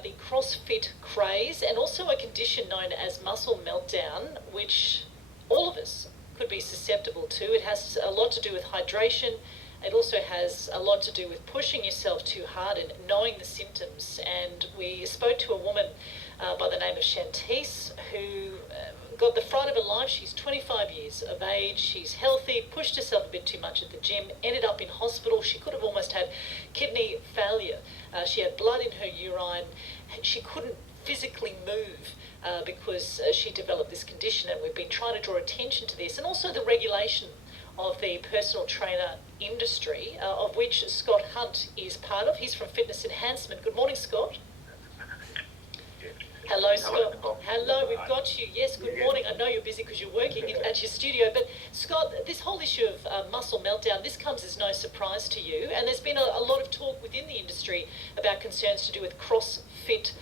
about the CrossFit craze and also a condition known as muscle meltdown, which all of us could be susceptible to. It has a lot to do with hydration. It also has a lot to do with pushing yourself too hard and knowing the symptoms. And we spoke to a woman by the name of Shanteece who got the fright of her life. She's 25 years of age, she's healthy, pushed herself a bit too much at the gym, ended up in hospital. She could have almost had kidney failure. She had blood in her urine. She couldn't physically move because she developed this condition, and we've been trying to draw attention to this and also the regulation of the personal trainer industry, of which Scott Hunt is part of. He's from Fitness Enhancement. Good morning, Scott. Hello, Scott. Hello, we've got you. Yes, good morning. I know you're busy because you're working at your studio, but Scott, this whole issue of muscle meltdown, this comes as no surprise to you, and there's been a lot of talk within the industry about concerns to do with CrossFit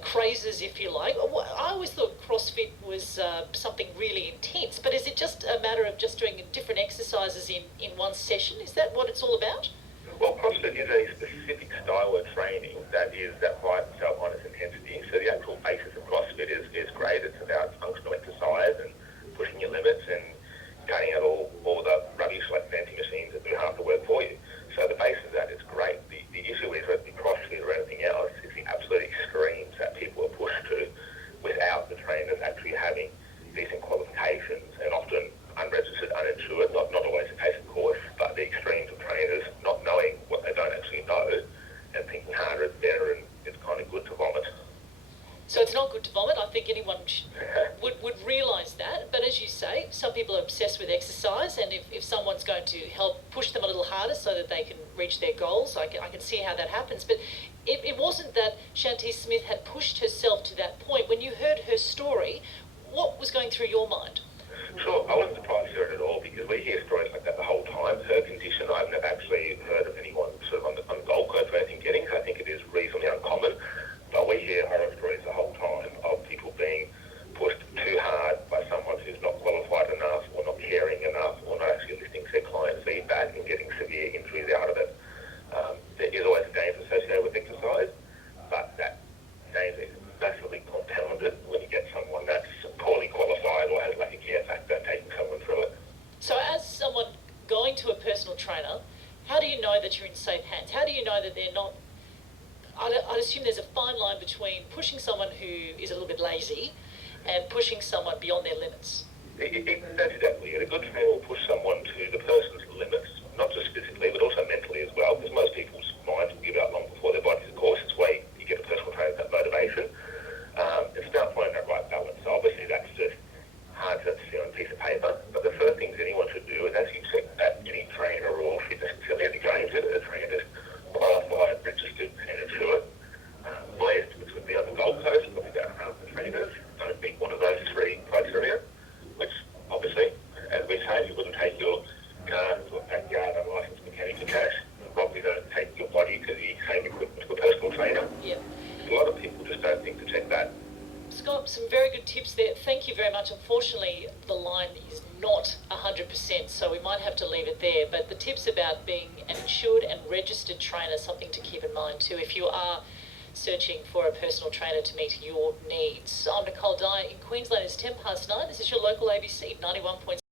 crazes, if you like. I always thought CrossFit was something really intense, but is it just a matter of just doing different exercises in one session? Is that what it's all about? Well, CrossFit is a specific style of training that prides itself on its intensity. So the actual basis of CrossFit is great. It's about functional exercise and pushing your limits and cutting out all the rubbish like fancy machines that do half the work for you. So the base of that is great. The issue is that the CrossFit or anything else is the absolute extremes that people are pushed to without the trainers actually having decent qualifications and often unregistered, uninsured, not always the case of course, but the extremes of trainers not knowing what they don't actually know and thinking harder is better and it's kind of good to vomit. So it's not good to vomit. I think anyone would realise that. But as you say, some people are obsessed with exercise, and if someone's going to help push them a little harder so that they can reach their goals, I can see how that happens. But it wasn't that Shanteece Smith had pushed herself to that point. When you heard her story, what was going through your mind? Sure, I wasn't surprised to hear it at all because we hear stories like that the whole time. Her condition, I've never actually heard of anyone sort of on the Gold Coast or anything getting, so I think it is reasonably uncommon. But we hear horror stories the whole time of people being pushed too hard by someone who's not qualified enough or not caring enough or not actually listening to their client feedback and getting severe injuries out of it. There is always a danger associated with exercise, but that danger is massively compounded when you get someone that's poorly qualified or has lack of care factor taking someone through it. So as someone going to a personal trainer, how do you know that you're in safe hands? How do you know that they're not... I'd assume there's a fine line between pushing someone who is a little bit lazy and pushing someone beyond their limits. That's exactly it. A good trainer will push someone to the person's limits, not just physically, but also mentally as well, because most people's minds will give out long before their bodies, of course. It's why you get a personal trainer, that motivation. It's about finding that right balance. So obviously that's just hard to see on a piece of paper, but the first things anyone should do is, as you said, that any trainer or fitness facility going to the trainer is qualified, registered, and insured. My estimates would be on the Gold Coast, probably about half the trainers don't meet one of those three criteria, which obviously, as we say, you wouldn't take your car to a backyard unlicensed mechanic for cash. You probably don't take your body to the same equipment to a personal trainer. Yeah. A lot of people just don't think to check that. Scott, some very good tips there. Thank you very much. Unfortunately, the line is not 100%, so we might have to leave it there. But the tips about being an insured and registered trainer, something to keep in mind too if you are searching for a personal trainer to meet your needs. I'm Nicole Dyer in Queensland. It's 9:10. This is your local ABC 91.7.